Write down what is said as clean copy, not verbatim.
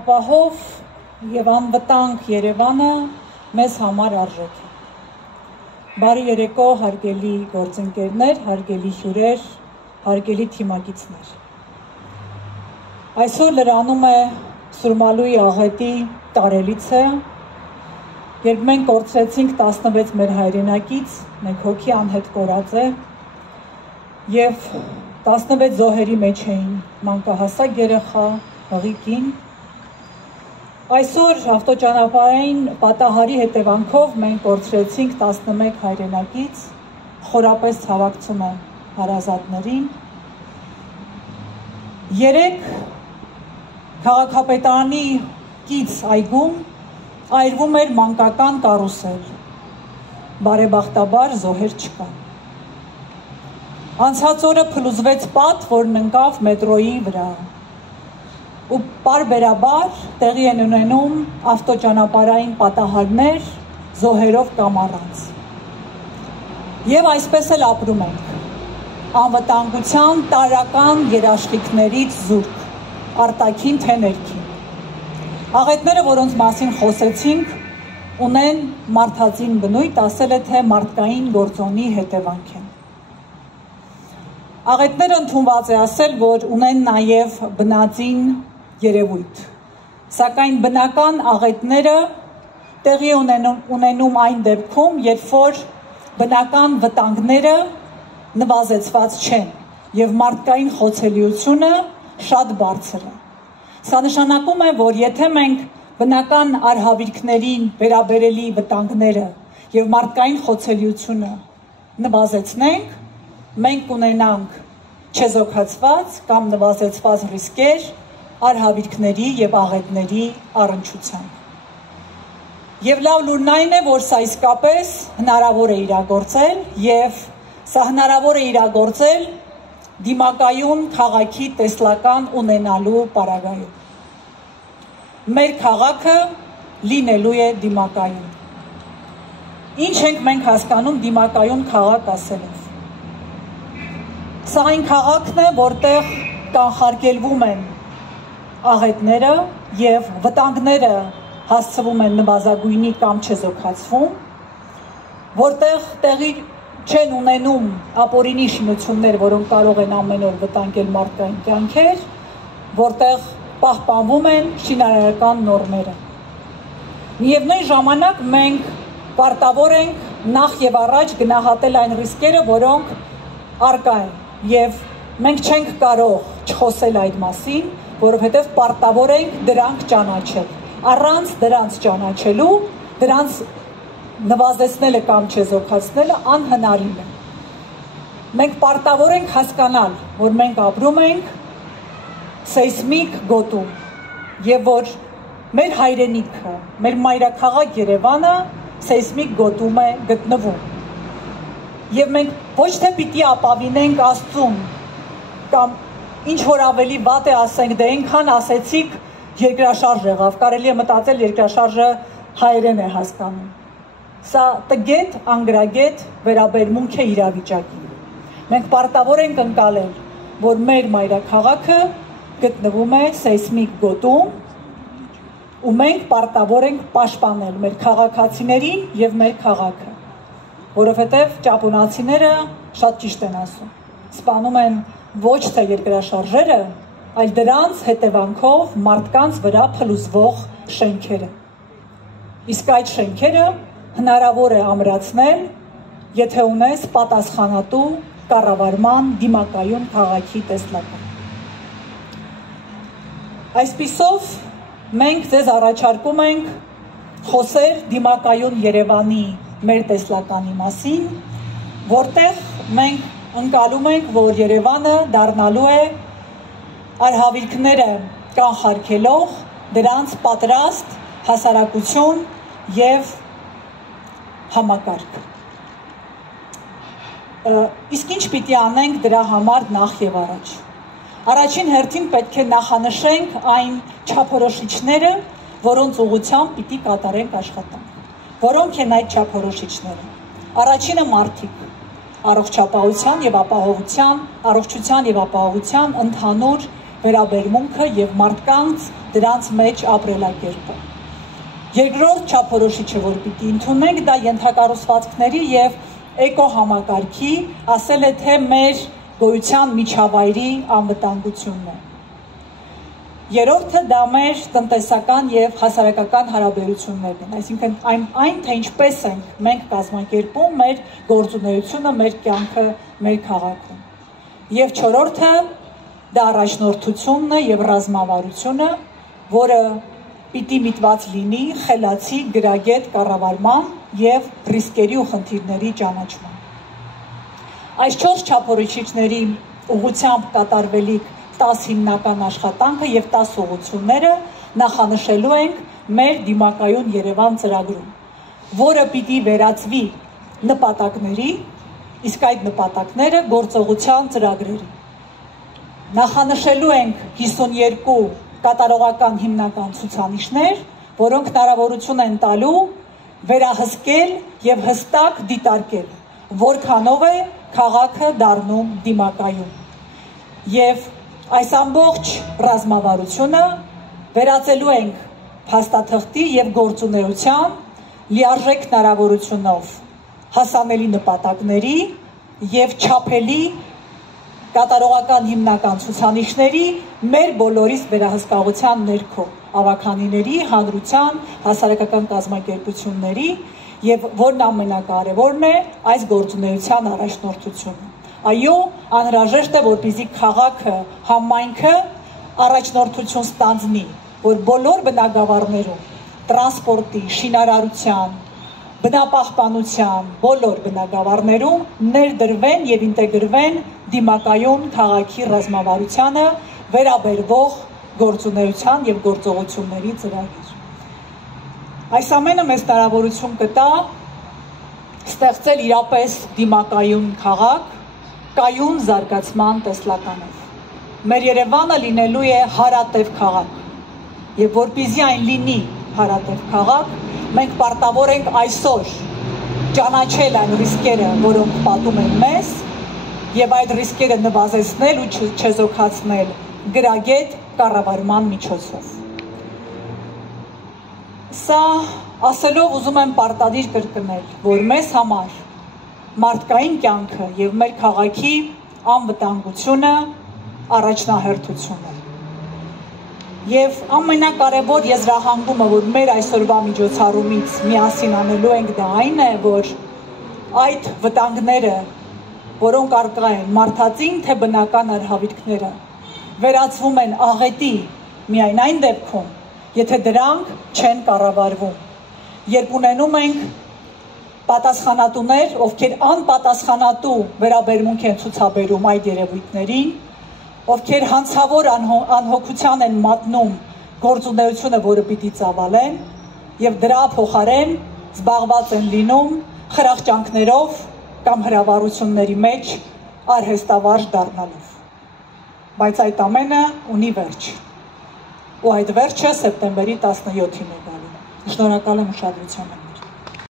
Ապահով և անվտանգ Երևանը մեզ համար արժեք է։ Բարի երեկո, հարգելի գործընկերներ, հարգելի հյուրեր, հարգելի թիմակիցներ։ Այսօր լրանում է Սուրմալուի աղետի տարելիցը, երբ մենք կորցրեցինք 16 մեր հայրենակից, մենք հոգի անհետ կորած է, և 16 զոհերի մեջ էին մանկահասակ երեխա, հղի կին։ Այսօր ավտոճանապարհային պատահարի հետևանքով մենք կորցրեցինք 11 հայրենակից, խորապես ցավակցում եմ հարազատներին։ Երեկ քաղաքապետարանի կից այգում այրվում էր մանկական կարուսել, բարեբախտաբար զոհեր չկան։ Անցած օրը փլուզվեց պատ, որն ընկավ մետրոյի վրա, ու պարբերաբար տեղի են ունենում ավտոճանապարհային պատահարներ զոհերով կամ առանց։ Եվ այսպես էլ ապրում ենք, անվտանգության տարրական երաշխիքներից զուրկ, արտաքին թե ներքին։ Աղետները, որոնց մասին խոսեցինք, ունեն մարդածին բնույթ, ասել է, թե մարդկային գործոնի հետևանք են։ Աղետները ընդունված է ասել, որ ունեն նաև բնածին երևույթ, սակայն բնական աղետները տեղի ունենում այն դեպքում, երբ որ բնական վտանգները նվազեցված չեն և մարդկային խոցելիությունը շատ բարձր է։ Սա նշանակում է, որ եթե մենք բնական արհավիրքներին վերաբերելի վտանգները և մարդկային խոցելիությունը նվազեցնենք, մենք կունենանք չեզոքացված կամ նվազեցված ռիսկեր արհավիրքների և աղետների առնչությամբ։ Եվ լավ լուրն այն է, որ սա իսկապես հնարավոր է իրագործել և սա հնարավոր է իրագործել դիմակայուն քաղաքի տեսլական ունենալու պարագայում։ Մեր քաղաքը լինելու է դիմակայուն։ Ինչ ենք մենք հասկանում դիմակայուն քաղաք ասելով։ Սա այն քաղաքն է, որտեղ կանխարգելվում են աղետները և վտանգները հասցվում են նվազագույնի կամ չեզոքացվում, որտեղ տեղի չեն ունենում ապօրինի շինություններ, որոնք կարող են ամեն օր վտանգել մարդկային կյանքեր, որտեղ պահպանվում են շինարարական նորմերը։ Միևնույն ժամանակ մենք պարտավոր ենք նախ և առաջ գնահատել այն ռիսկերը, որոնք առկա են, և մենք չենք կարող չխոսել այդ մասին, որովհետև պարտավոր ենք դրանք ճանաչել։ Առանց դրանց ճանաչելու, դրանց նվազեցնելը կամ չեզոքացնելը անհնարին է։ Մենք պարտավոր ենք հասկանալ, որ մենք ապրում ենք սեյսմիկ գոտում, և որ մեր հայրենիքը, մեր մայրաքաղաք Երևանը սեյսմիկ գոտում է գտնվում։ Եվ մենք ոչ թե պիտի ապավինենք Աստծուն, կամ ինչ-որ ավելի վատ է ասենք, դե այնքան ասեցիք, երկրաշարժ եղավ, կարելի է մտածել երկրաշարժը հայերեն է հասկանում։ Սա տգետ, անգրագետ վերաբերմունք է իրավիճակին։ Մենք պարտավոր ենք ընկալել, որ մեր մայրաքաղաքը գտնվում է սեյսմիկ գոտում, ու մենք պարտավոր ենք պաշտպանել մեր քաղաքացիներին և մեր քաղաքը, որովհետև ճապոնացիները շատ ճիշտ են ասում, սպանում են ոչ թե երկրաշարժերը, այլ դրանց հետևանքով մարդկանց վրա փլուզվող շենքերը։ Իսկ այդ շենքերը հնարավոր է ամրացնել, եթե ունես պատասխանատու կառավարման դիմակայուն քաղաքի տեսլական։ Այսպիսով մենք ձեզ առաջարկում ենք խոսել դիմակայուն Երևանի մեր տեսլականի մասին, որտեղ մենք ընկալում ենք, որ Երևանը դառնալու է արհավիրքները կանխարգելող, դրանց պատրաստ հասարակություն և համակարգ։ Իսկ ինչ պիտի անենք դրա համար նախ և առաջ։ Առաջին հերթին պետք է նախանշենք այն չափորոշիչները, որոնց ուղղությամբ պիտի կատարենք աշխատանք։ Որոնք են այդ չափորոշիչները։ Առաջինը մարդիկ, առողջության և ապահովության ընդհանուր վերաբերմունքը եւ մարդկանց դրանց մեջ ապրելակերպը։ Երկրորդ չափորոշիչը, որ պիտի ընդունենք, դա ենթակառուցվածքների եւ էկոհամակարգի, ասել է թե մեր գոյության միջավայրի անվտանգությունն է։ Երրորդը դա մեր տնտեսական եւ հասարակական հարաբերություններն են, այսինքն այն թե ինչպես ենք մենք կազմակերպում մեր գործունեությունը, մեր կյանքը, մեր քաղաքում։ Եվ չորրորդը դա առաջնորդությունն է եւ ռազմավարությունը, որը պիտի միտված լինի խելացի գրագետ կառավարման եւ ռիսկերի ու խնդիրների ճանաչման։ Այս 4 չափորոշիչների ուղղությամբ կատարվելիք 10 հիմնական աշխատանքը եւ 10 ուղղությունները նախանշելու ենք մեր դիմակայուն Երևան ծրագրում, որը պիտի վերածվի նպատակների, իսկ այդ նպատակները գործողության ծրագրերի։ Նախանշելու ենք 52 կատարողական հիմնական ցուցանիշներ, որոնք հնարավորություն են տալու վերահսկել եւ հստակ դիտարկել, որքանով է քաղաքը դառնում դիմակայուն։ Եվ այս ամբողջ ռազմավարությունը վերածելու ենք փաստաթղթի եւ գործունեության լիարժեք հնարավորությունով հասանելի նպատակների եւ չափելի կատարողական հիմնական ցուցանիշների մեր բոլորիս վերահսկողության ներքո, ավականիների, հանրության, հասարակական կազմակերպությունների եւ որն ամենակարևորն է, այս գործունեության առաջնորդությունը։ Այո, անհրաժեշտ է, որպեսզի քաղաքը, համայնքը առաջնորդություն ստանձնի, որ բոլոր բնակավարներում, տրանսպորտի, շինարարության, բնապահպանության, բոլոր բնակավարներում ներդրվեն եւ ինտեգրվեն դիմակայուն քաղաքի ռազմավարությանը վերաբերվող գործունեության եւ գործողությունների ծրագիր։ Այս ամենը մեզ հնարավորություն կտա ստեղծել իրապես դիմակայուն քաղաք, կայուն զարգացման տեսլականով։ Մեր Երևանը լինելու է հարատև քաղաք, եւ որպեսզի այն լինի հարատև քաղաք, մենք պարտավոր ենք այսօր ճանաչել այն ռիսկերը, որոնք պատում են մեզ, եւ այդ ռիսկերը նվազեցնել ու չեզոքացնել գրագետ կառավարման միջոցով։ Սա ասելով ուզում եմ պարտադիր կրկնել, որ մեզ համար մարդկային կյանքը եւ մեր քաղաքի անվտանգությունը առաջնահերթություն է։ Եվ ամենակարևոր եզրահանգումը, որ մեր այսօրվա միջոցառումից միասին անելու ենք, դա այն է, որ այդ վտանգները, որոնք առկա են մարդածին թե բնական արհավիրքները, վերածվում են աղետի միայն այն դեպքում, եթե դրանք չեն կառավարվում, երբ ունենում ենք պատասխանատուներ, ովքեր անպատասխանատու վերաբերմունք են ցուցաբերում այդ երևույթներին, ովքեր հանցավոր անհոգության են մատնում գործունեությունը, որը պիտի ծավալեն, եւ դրա փոխարեն զբաղված են լինում խրախճանքներով կամ հրավառությունների մեջ արհեստավարժ դառնալով։ Բայց այդ ամենը ունի վերջ։ Ու այդ վերջը սեպտեմբերի 17-ին է գալու։ Շնորհակալ եմ ուշադրության համար։